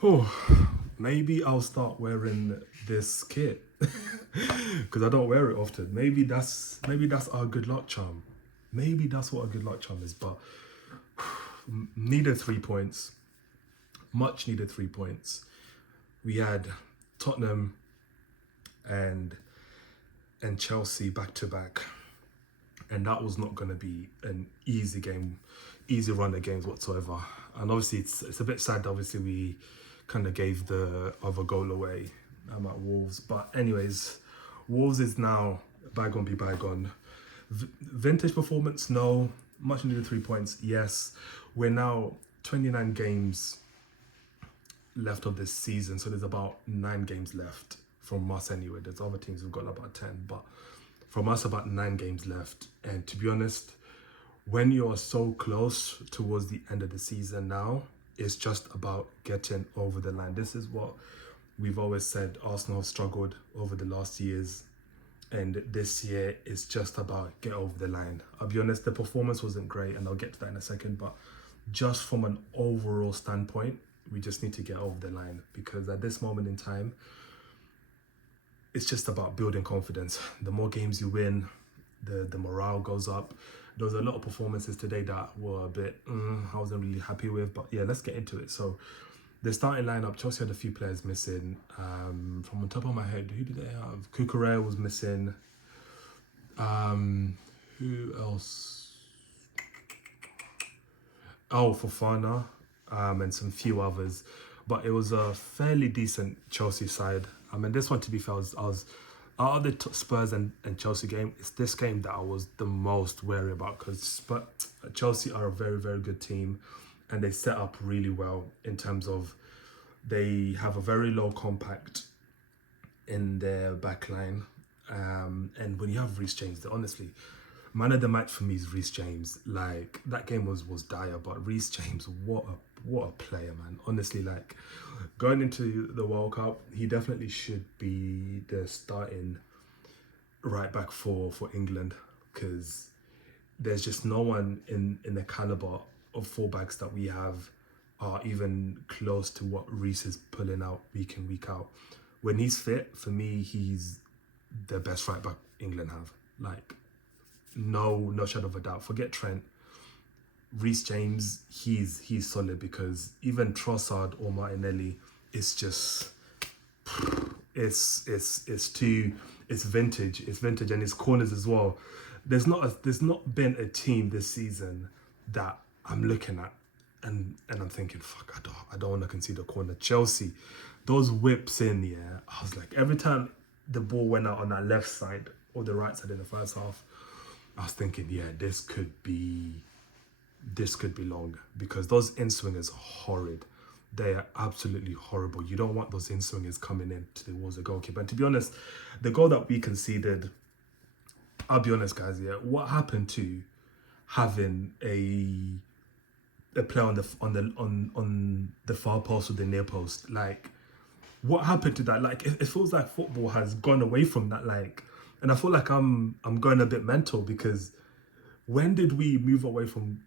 Oh, maybe I'll start wearing this kit because I don't wear it often. Maybe that's our good luck charm. Maybe that's what a good luck charm is. But needed 3 points, much needed 3 points. We had Tottenham and Chelsea back to back, and that was not going to be an easy game, easy run of games whatsoever. And obviously, it's a bit sad. Obviously, we kind of gave the other goal away at Wolves. But anyways, Wolves is now bygone be bygone. Vintage performance, no. Much needed 3 points, yes. We're now 29 games left of this season, so there's about 9 games left from us anyway. There's other teams who've got about 10, but from us about 9 games left. And to be honest, when you're so close towards the end of the season now, it's just about getting over the line. This is what we've always said. Arsenal have struggled over the last years, and this year is just about get over the line. I'll be honest, the performance wasn't great, and I'll get to that in a second, but just from an overall standpoint, we just need to get over the line, because at this moment in time, it's just about building confidence. The more games you win, the morale goes up. There was a lot of performances today that were a bit I wasn't really happy with, but yeah, let's get into it. So the starting lineup, Chelsea had a few players missing. From the top of my head, who did they have? Cucurella was missing. Who else? Oh, Fofana, and some few others. But it was a fairly decent Chelsea side. I mean, this one, to be fair, I was out of the Spurs and Chelsea game. It's this game that I was the most wary about, because Chelsea are a very, very good team, and they set up really well in terms of they have a very low compact in their back line. And when you have Reece James, honestly, man of the match for me is Reece James. Like, that game was dire, but Reece James, what a player, man. Honestly, like, going into the World Cup, he definitely should be the starting right back for England, because there's just no one in the caliber of fullbacks that we have are even close to what Reece is pulling out week in, week out. When he's fit, for me, he's the best right back England have. Like, no shadow of a doubt. Forget Trent. Reece James, he's solid, because even Trossard or Martinelli, it's just it's vintage. It's vintage, and it's corners as well. There's not been a team this season that I'm looking at and I'm thinking, fuck, I don't want to concede a corner. Chelsea, those whips in, yeah. I was like, every time the ball went out on that left side or the right side in the first half, I was thinking, yeah, this could be long, because those in swingers are horrid. They are absolutely horrible. You don't want those in swingers coming in towards the goalkeeper. And to be honest, the goal that we conceded, I'll be honest, guys, yeah, what happened to having a player on the far post or the near post? Like, what happened to that? Like, it feels like football has gone away from that. Like, and I feel like I'm going a bit mental, because when did we move away from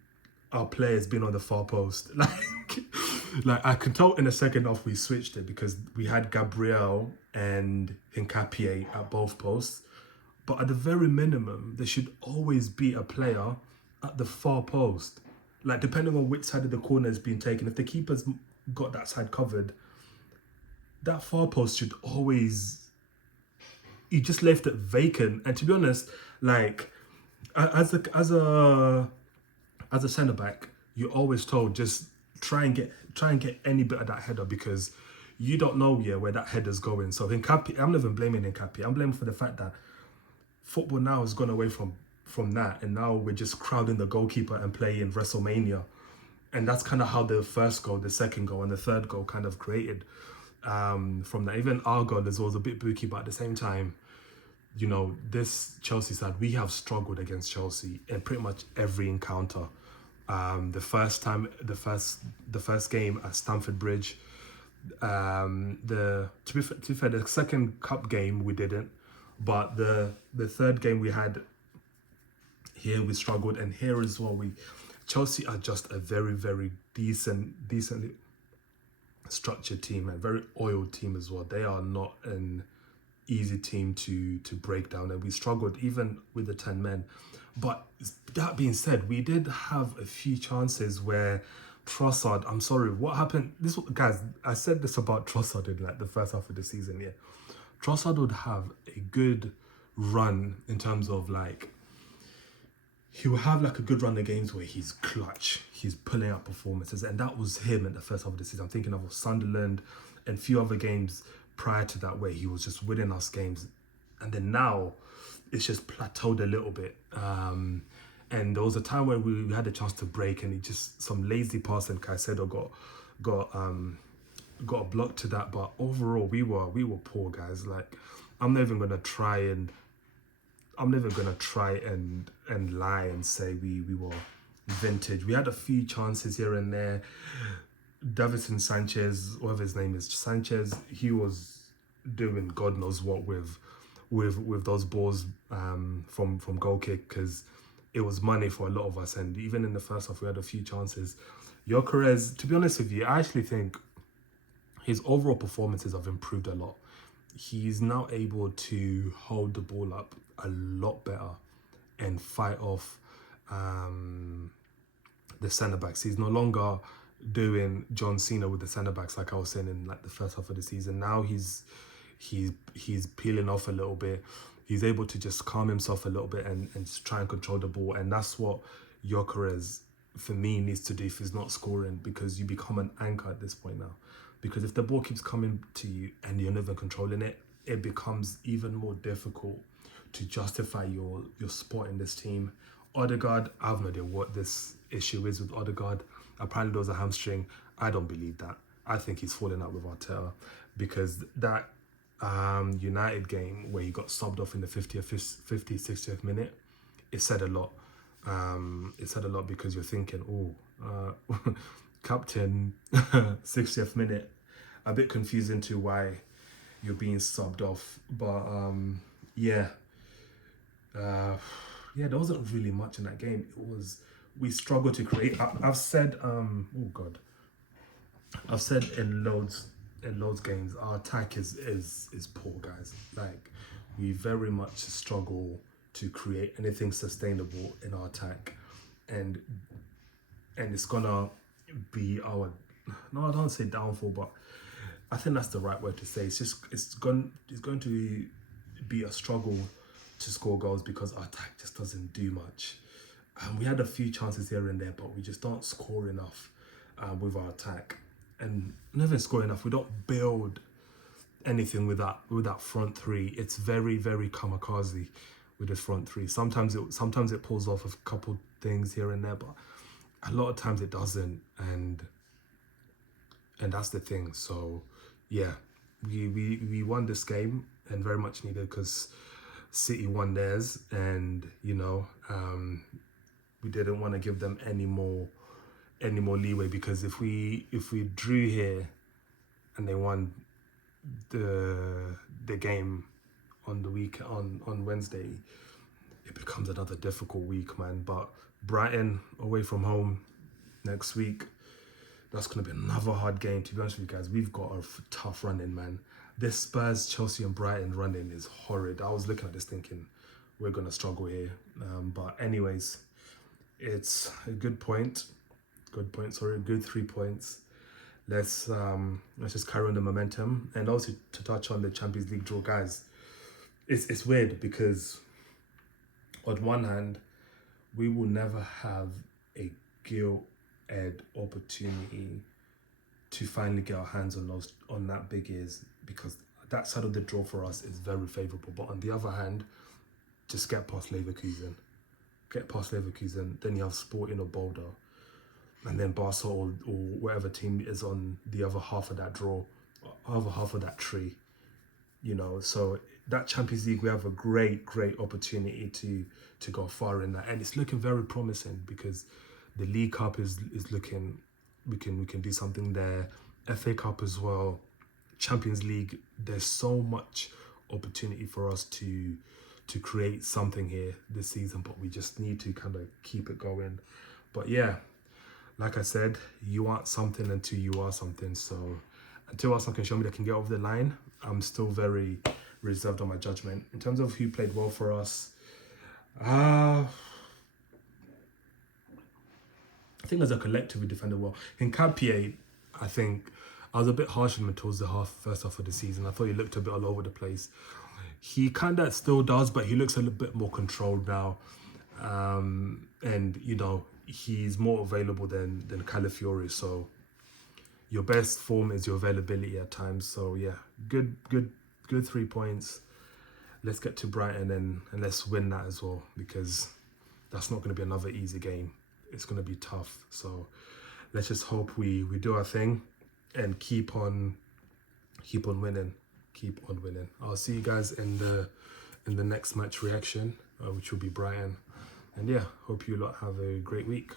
our players being on the far post? Like I can tell in the second half we switched it, because we had Gabriel and Hincapié at both posts. But at the very minimum, there should always be a player at the far post. Like, depending on which side of the corner is being taken, if the keeper's got that side covered, that far post should always, you just left it vacant. And to be honest, like, as a centre back, you're always told, just try and get any bit of that header, because you don't know, yeah, where that header's going. So Hincapié, I'm not even blaming Hincapié. I'm blaming for the fact that football now has gone away from that, and now we're just crowding the goalkeeper and playing WrestleMania. And that's kind of how the first goal, the second goal, and the third goal kind of created, from that. Even our goal as well was a bit booky, but at the same time, this Chelsea side, we have struggled against Chelsea in pretty much every encounter. The first game at Stamford Bridge, to be fair, the second cup game we didn't, but the third game we had here we struggled, and here as well Chelsea are just a very, very decently structured team and very oiled team as well. They are not an easy team to break down, and we struggled even with the 10 men. But that being said, we did have a few chances where Trossard, I'm sorry, what happened? This guys, I said this about Trossard in like the first half of the season. Yeah, Trossard would have a good run in terms of like, he will have like a good run of games where he's clutch, he's pulling out performances, and that was him in the first half of the season. I'm thinking of Sunderland and a few other games prior to that where he was just winning us games, and then now it's just plateaued a little bit. And there was a time where we had a chance to break, and he just some lazy pass, and Caicedo got a block to that. But overall, we were poor, guys. Like, I'm never gonna try and lie and say we were vintage. We had a few chances here and there. Davinson Sanchez, whatever his name is, Sanchez, he was doing God knows what with those balls from goal kick, because it was money for a lot of us. And even in the first half, we had a few chances. Gyökeres, to be honest with you, I actually think his overall performances have improved a lot. He's now able to hold the ball up a lot better and fight off the centre backs. He's no longer doing John Cena with the centre backs like I was saying in like the first half of the season. Now he's peeling off a little bit. He's able to just calm himself a little bit and just try and control the ball. And that's what Gyökeres, for me, needs to do if he's not scoring, because you become an anchor at this point now. Because if the ball keeps coming to you and you're never controlling it, it becomes even more difficult to justify your spot in this team. Odegaard, I have no idea what this issue is with Odegaard. Apparently there was a hamstring. I don't believe that. I think he's falling out with Arteta, because that United game where he got subbed off in the 60th minute, it said a lot. It said a lot, because you're thinking, captain, 60th minute, a bit confusing to why you're being subbed off. But there wasn't really much in that game. We struggled to create. I've said I've said in loads games, our attack is poor, guys. Like, we very much struggle to create anything sustainable in our attack, and it's gonna be I don't say downfall, but I think that's the right word to say. It's going to be a struggle to score goals, because our attack just doesn't do much. We had a few chances here and there, but we just don't score enough with our attack, and never score enough. We don't build anything with that front three. It's very, very kamikaze with this front three. Sometimes it pulls off a couple things here and there, but a lot of times it doesn't, and that's the thing. So yeah, we won this game, and very much needed, because City won theirs, and we didn't want to give them any more leeway, because if we drew here and they won the game on the week on Wednesday, it becomes another difficult week, man. But Brighton away from home next week, that's going to be another hard game. To be honest with you guys, we've got a tough run-in, man. This Spurs, Chelsea and Brighton run-in is horrid. I was looking at this thinking, we're going to struggle here. But anyways, it's a good 3 points. Let's just carry on the momentum. And also to touch on the Champions League draw, guys, it's weird, because on one hand, we will never have a gilt-edged opportunity to finally get our hands on that big ears, because that side of the draw for us is very favourable. But on the other hand, just get past Leverkusen, then you have Sporting or Boulder, and then Barca or whatever team is on the other half of that draw, other half of that tree. So that Champions League, we have a great opportunity to go far in that, and it's looking very promising, because the League Cup is looking, we can do something there. FA Cup as well, Champions League. There's so much opportunity for us to create something here this season, but we just need to kind of keep it going. But yeah, like I said, you aren't something until you are something. So until Arsenal can show me they can get over the line, I'm still very reserved on my judgment. In terms of who played well for us, I think as a collective we defended well. Nketiah, I think I was a bit harsh on him towards the first half of the season. I thought he looked a bit all over the place. He kind of still does, but he looks a little bit more controlled now. And, you know, he's more available than Calafiori. So your best form is your availability at times. So, yeah, good 3 points. Let's get to Brighton and let's win that as well, because that's not going to be another easy game. It's going to be tough. So let's just hope we do our thing and keep on winning. Keep on winning. I'll see you guys in the next match reaction, which will be Brighton. And yeah, hope you lot have a great week.